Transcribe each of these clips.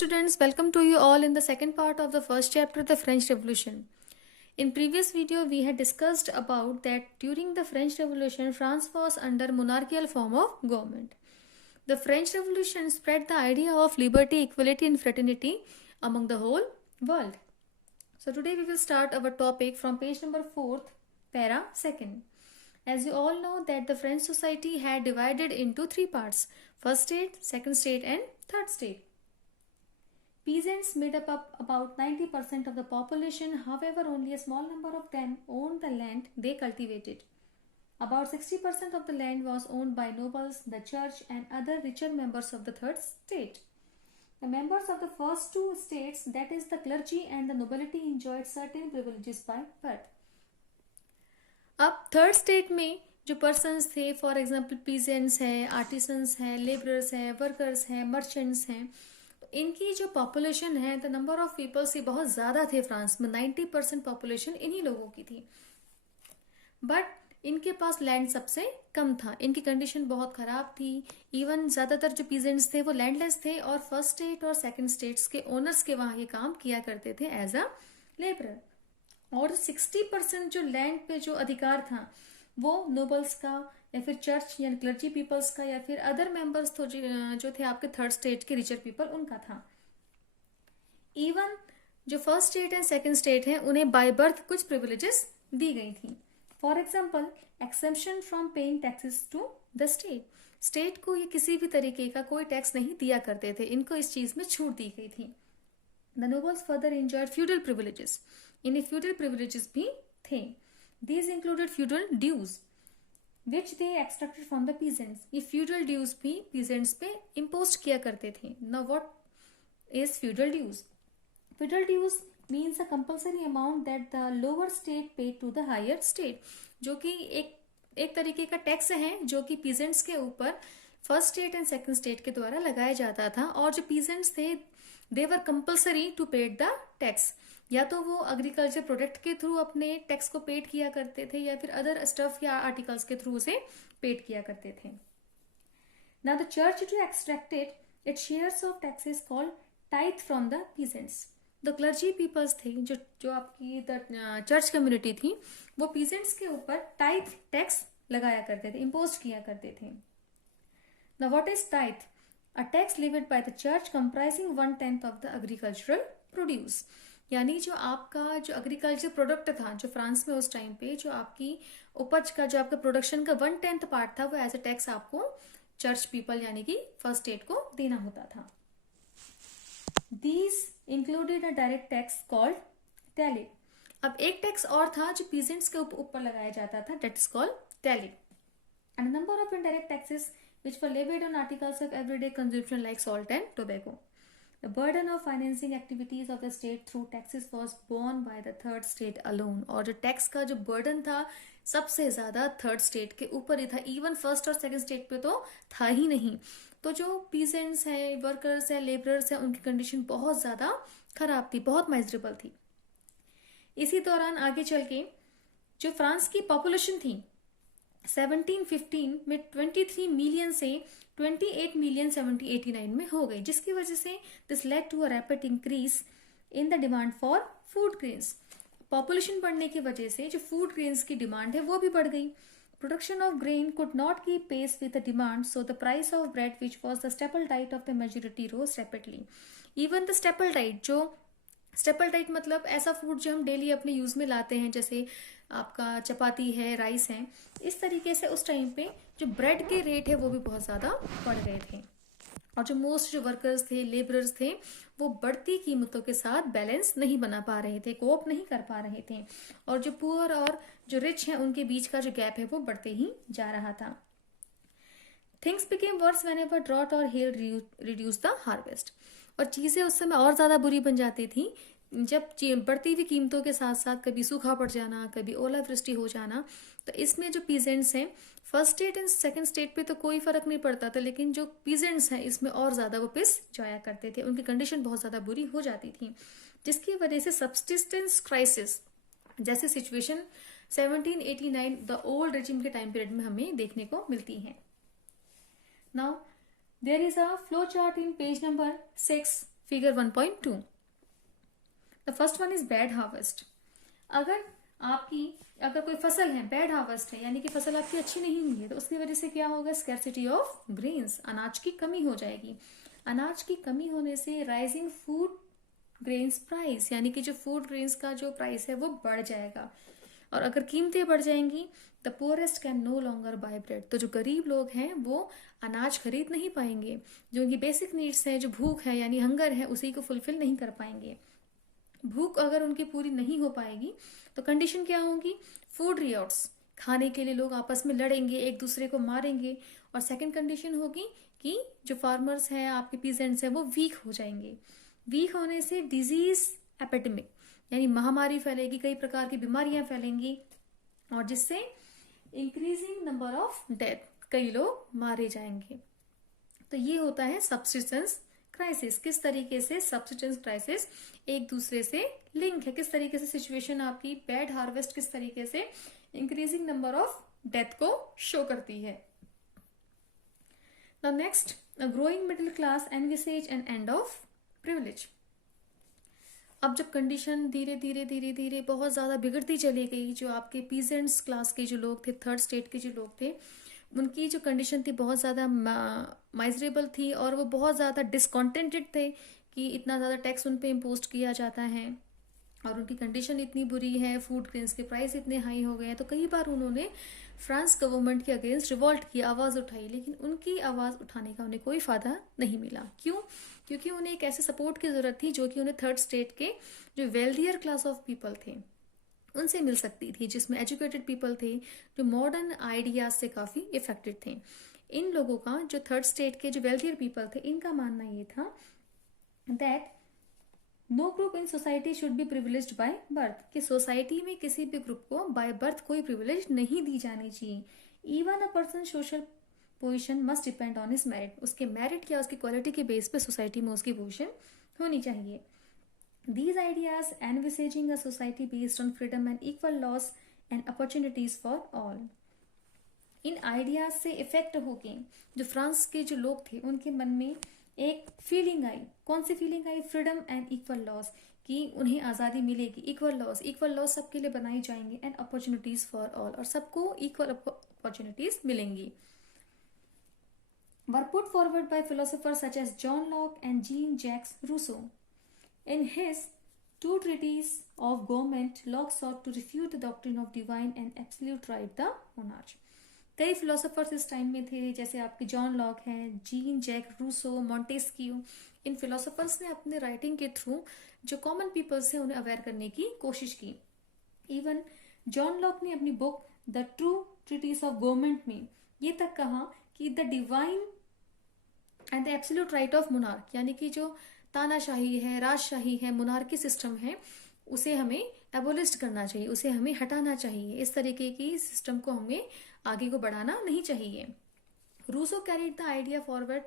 students, welcome to you all in the second part of the first chapter, the French Revolution. In previous video, we had discussed about that during the French Revolution, France was under monarchical form of government. The French Revolution spread the idea of liberty, equality and fraternity among the whole world. So today we will start our topic from page number 4th, para 2nd. As you all know that the French society had divided into three parts: first state, second state and third state. Peasants made up about 90% of the population. However, only a small number of them owned the land they cultivated. About 60% of the land was owned by nobles, the church and other richer members of the third state. The members of the first two states, that is the clergy and the nobility, enjoyed certain privileges by birth. अब third state में जो persons थे, for example peasants हैं, artisans हैं, labourers हैं, workers हैं, merchants हैं, तो इनकी जो पॉपुलेशन है, द नंबर ऑफ पीपल्स ये बहुत ज़्यादा थे फ्रांस में. 90% पॉपुलेशन इन्हीं लोगों की थी. बट इनके पास लैंड सबसे कम था. इनकी कंडीशन बहुत ख़राब थी. इवन ज़्यादातर जो पीजेंट्स थे वो लैंडलेस थे और फर्स्ट स्टेट और सेकंड स्टेट्स के ओनर्स के वहाँ ये काम किया करते थे एज अ लेबरर. और 60% जो लैंड पे जो अधिकार था वो नोबल्स का या फिर चर्च या क्लर्जी पीपल्स का या फिर अदर मेंबर्स तो जो थे आपके थर्ड स्टेट के रिचर पीपल, उनका था. इवन जो first state and second state हैं उन्हें बाय बर्थ कुछ प्रिविलेजेस दी गई थी. For example, exemption from paying taxes to the state. State को ये किसी भी तरीके का कोई टैक्स नहीं दिया करते थे. इनको इस चीज में छूट दी गई थी. The nobles further enjoyed feudal privileges. इन्हें फ्यूडल प्रिविलेजेस भी थे. These included feudal dues which they extracted from the peasants. ये फ्यूडल ड्यूज भी पीजेंट्स पे इम्पोज किया करते थे. Now what is feudal dues? Feudal dues means a compulsory amount that the lower state pay to the higher state. जो कि एक तरीके का टैक्स है जो कि पीजेंट्स के ऊपर first state and second state के द्वारा लगाया जाता था. और जो पीजेंट्स थे they were compulsory to paid the tax. या तो वो एग्रीकल्चर प्रोडक्ट के थ्रू अपने टैक्स को पेड किया करते थे या फिर अदर स्टफ या आर्टिकल्स के थ्रू उसे पेड किया करते थे. Now the church to extracted it shares of taxes called tithe from the peasants. The clergy peoples थे जो आपकी द चर्च कम्युनिटी थी, वो पीजेंट्स के ऊपर टाइथ टैक्स लगाया करते थे, इम्पोज किया करते थे. Now what is tithe? A tax levied by the church comprising 1/10 of the agricultural produce. यानी जो आपका जो एग्रीकल्चर प्रोडक्ट था जो फ्रांस में उस टाइम पे जो आपकी उपज का जो आपका प्रोडक्शन का 1/10 पार्ट था वो एज अ टैक्स आपको चर्च पीपल यानी कि फर्स्ट स्टेट को देना होता था. These included a direct tax called tally. अब एक टैक्स और था जो पीजेंट्स के ऊपर लगाया जाता था, that is called tally. And number of indirect taxes which were levied on articles of everyday consumption like salt and tobacco. The burden of financing activities of the state through taxes was borne by the third state alone. और जो tax का जो burden था सबसे ज्यादा third state के ऊपर ही था. इवन फर्स्ट और सेकंड स्टेट पे तो था ही नहीं. तो जो पीजेंट्स हैं, वर्कर्स हैं, लेबरर्स हैं, उनकी कंडीशन बहुत ज्यादा खराब थी, बहुत मिजरेबल थी. इसी दौरान आगे चल के जो फ्रांस की पॉपुलेशन थी 1715 में 23 मिलियन से 28 मिलियन 1789 में हो गई, जिसकी वजह से this led to a rapid increase in the demand for food grains. Population बढ़ने की वजह से जो फूड ग्रेन्स की डिमांड है वो भी बढ़ गई. Production of grain could not keep pace with the demand, so the price of bread which was the staple diet of the majority rose rapidly. Even the staple diet, जो staple diet मतलब ऐसा food जो हम daily अपने use में लाते हैं, जैसे आपका चपाती है, राइस है, इस तरीके से उस टाइम पे जो ब्रेड के रेट है वो भी बहुत ज़्यादा बढ़ गए थे. और जो मोस्ट जो वर्कर्स थे, लेबरर्स थे, वो बढ़ती कीमतों के साथ बैलेंस नहीं बना पा रहे थे, कोप नहीं कर पा रहे थे. और जो पुअर और जो रिच हैं उनके बीच का जो गैप है वो बढ़ते ही जा रहा था. Things became worse whenever drought और हेल रिड्यूस द हार्वेस्ट. और चीज़ें उस समय और ज़्यादा बुरी बन जाती थी जब बढ़ती हुई कीमतों के साथ साथ कभी सूखा पड़ जाना, कभी ओलावृष्टि हो जाना. तो इसमें जो पीजेंट्स हैं first state and second state पे तो कोई फर्क नहीं पड़ता था, लेकिन जो पीजेंट्स हैं इसमें और ज्यादा वो पिस जाया करते थे. उनकी कंडीशन बहुत ज्यादा बुरी हो जाती थी, जिसकी वजह से सब्सिस्टेंस क्राइसिस जैसे सिचुएशन 1789 द ओल्ड रेजिम के टाइम पीरियड में हमें देखने को मिलती है. Now there is a flow chart in page number 6 figure 1.2। The first one is bad harvest. अगर कोई फसल है, बैड हार्वेस्ट है, यानी कि फसल आपकी अच्छी नहीं हुई है, तो उसकी वजह से क्या होगा? स्कैर्सिटी ऑफ ग्रेन्स, अनाज की कमी हो जाएगी। अनाज की कमी होने से राइजिंग फूड ग्रेन्स प्राइस, यानी कि जो फूड ग्रेन्स का जो प्राइस है वो बढ़ जाएगा। और अगर कीमतें बढ़ जाएंगी, the poorest can no longer buy bread, तो जो गरीब लोग हैं वो अनाज खरीद नहीं पाएंगे। जो उनकी बेसिक नीड्स है, जो भूख है यानी हंगर है, उसी को फुलफिल नहीं कर पाएंगे। भूख अगर उनकी पूरी नहीं हो पाएगी तो कंडीशन क्या होगी? फूड रियॉट्स, खाने के लिए लोग आपस में लड़ेंगे, एक दूसरे को मारेंगे। और सेकंड कंडीशन होगी कि जो फार्मर्स हैं, आपके पीजेंट्स हैं, वो वीक हो जाएंगे। वीक होने से डिजीज एपिडेमिक, यानी महामारी फैलेगी, कई प्रकार की बीमारियां फैलेंगी, और जिससे इंक्रीजिंग नंबर ऑफ डेथ, कई लोग मारे जाएंगे। तो ये होता है सब्सिस्टेंस क्राइसिस। किस तरीके से सब्सिस्टेंस क्राइसिस एक दूसरे से लिंक है, किस तरीके से सिचुएशन आपकी बैड हार्वेस्ट किस तरीके से इंक्रीजिंग नंबर ऑफ डेथ को शो करती है। The next, growing middle class envisages an end of privilege. अब जब कंडीशन धीरे धीरे बहुत ज्यादा बिगड़ती चली गई, जो आपके पीजेंट्स क्लास के जो लोग थे, थर्ड स्टेट के जो लोग थे, उनकी जो कंडीशन थी बहुत ज़्यादा माइजरेबल थी, और वो बहुत ज़्यादा डिसकॉन्टेंटेड थे कि इतना ज़्यादा टैक्स उन पे इम्पोज किया जाता है, और उनकी कंडीशन इतनी बुरी है, फूड ग्रेन्स के प्राइस इतने हाई हो गए हैं। तो कई बार उन्होंने फ्रांस गवर्नमेंट के अगेंस्ट रिवॉल्ट की, आवाज़ उठाई, लेकिन उनकी आवाज़ उठाने का उन्हें कोई फ़ायदा नहीं मिला। क्यों? क्योंकि उन्हें एक ऐसे सपोर्ट की ज़रूरत थी जो कि उन्हें थर्ड स्टेट के जो वेल्थियर क्लास ऑफ पीपल थे उनसे मिल सकती थी, जिसमें एजुकेटेड पीपल थे, जो मॉडर्न आइडियाज से काफ़ी इफेक्टेड थे। इन लोगों का, जो थर्ड स्टेट के जो वेल्थियर पीपल थे, इनका मानना ये था that no group in society should be privileged by birth, कि सोसाइटी में किसी भी ग्रुप को बाय बर्थ कोई प्रिविलेज नहीं दी जानी चाहिए। Even a person social position must depend on his merit, उसके मेरिट या उसकी क्वालिटी के बेस पे सोसाइटी में उसकी पोजिशन होनी चाहिए। These ideas envisaging a society based on freedom and equal laws and opportunities for all. In ideas से इफेक्ट होके जो फ्रांस के जो लोग थे उनके मन में एक फीलिंग आई। कौन सी फीलिंग आई? फ्रीडम एंड इक्वल लॉज, कि उन्हें आज़ादी मिलेगी। इक्वल लॉज सबके लिए बनाई जाएंगे, एंड अपॉर्चुनिटीज फॉर ऑल, और सबको इक्वल अपॉर्चुनिटीज मिलेंगी। Were put forward by philosophers such as John Locke and Jean Jacques Rousseau. In his two treatises of government, Locke sought to refute the doctrine of divine and absolute right the monarch. कई philosophers इस time में थे, जैसे आपके John Locke हैं, Jean Jacques Rousseau, Montesquieu. इन philosophers ने अपने writing के थ्रू जो कॉमन पीपल्स हैं उन्हें अवेयर करने की कोशिश की। इवन जॉन लॉक ने अपनी book the two treatise of government में ये तक कहा कि the divine and the absolute right of monarch, यानी कि जो तानाशाही है, राजशाही है, मोनार्की सिस्टम है, उसे हमें एबोलिस्ट करना चाहिए, उसे हमें हटाना चाहिए। इस तरीके की सिस्टम को हमें आगे को बढ़ाना नहीं चाहिए। Rousseau carried the idea forward,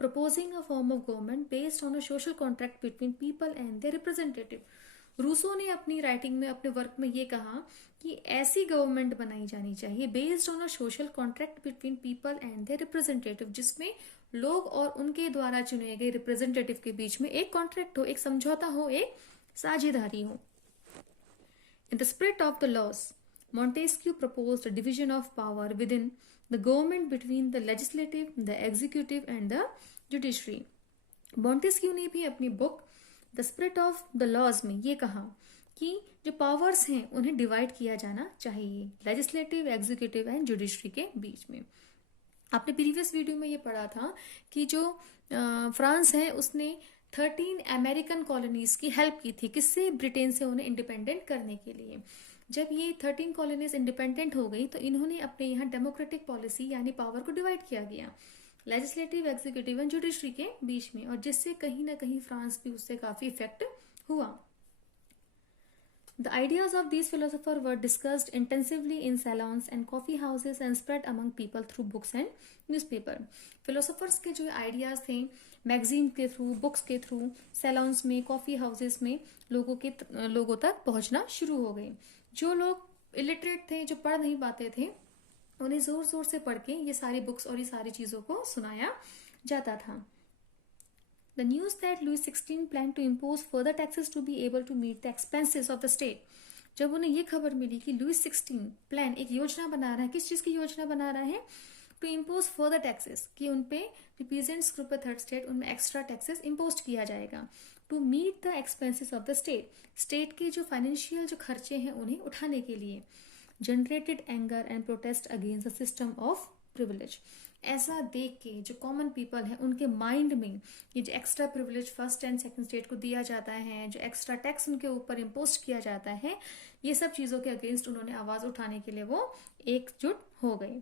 proposing a form of government based on a social contract between people and their representative. Rousseau ने अपनी राइटिंग में, अपने वर्क में ये कहा कि ऐसी गवर्नमेंट बनाई जानी चाहिए based on a social contract between people and their representative, जिसमें लोग और उनके द्वारा चुने गए रिप्रेजेंटेटिव के बीच में एक कॉन्ट्रैक्ट हो, एक समझौता हो, एक साझेदारी हो। In the spirit of the laws, Montesquieu proposed a division of power within the government between the legislative, the executive and the judiciary. Montesquieu ने भी अपनी book the spirit of the laws में ये कहा कि जो पावर्स हैं उन्हें डिवाइड किया जाना चाहिए लेजिस्लेटिव, एग्जीक्यूटिव एंड जुडिशरी के बीच में। आपने प्रीवियस वीडियो में ये पढ़ा था कि जो फ्रांस है उसने 13 अमेरिकन कॉलोनीज की हेल्प की थी, किससे? ब्रिटेन से, उन्हें इंडिपेंडेंट करने के लिए। जब ये 13 कॉलोनीज इंडिपेंडेंट हो गई तो इन्होंने अपने यहाँ डेमोक्रेटिक पॉलिसी यानी पावर को डिवाइड किया गया लेजिस्लेटिव, एग्जीक्यूटिव एंड जुडिशरी के बीच में, और जिससे कहीं ना कहीं फ्रांस भी उससे काफी इफेक्ट हुआ। The ideas of these philosophers were discussed intensively in salons and coffee houses and spread among people through books and newspaper. Philosophers के जो आइडियाज थे मैगजीन के थ्रू, बुक्स के थ्रू, सैलॉन्स में, कॉफी हाउसेस में लोगों तक पहुंचना शुरू हो गए। जो लोग इलिटरेट थे, जो पढ़ नहीं पाते थे, उन्हें जोर जोर से पढ़ के ये सारी बुक्स और ये सारी चीजों को सुनाया जाता था। The news that Louis XVI planned to impose further taxes to be able to meet the expenses of the state. जब उन्हें ये खबर मिली कि लुइस 16 प्लान एक योजना बना रहा है, किस चीज़ की योजना बना रहा है? टू इम्पोज फर्दर टैक्सेस, कि उन पे रिप्रेजेंट्स ग्रुप थर्ड स्टेट, उनमें एक्स्ट्रा टैक्सेस इम्पोज किया जाएगा to meet the expenses of the state, state के जो फाइनेंशियल जो खर्चे हैं उन्हें उठाने के लिए. Generated anger and protest against the system of privilege. ऐसा देख के जो कॉमन पीपल है उनके माइंड में ये जो extra privilege first and second state को दिया जाता है, जो एक्स्ट्रा टैक्स उनके ऊपर इम्पोज किया जाता है, ये सब चीज़ों के अगेंस्ट उन्होंने आवाज़ उठाने के लिए वो एकजुट हो गए.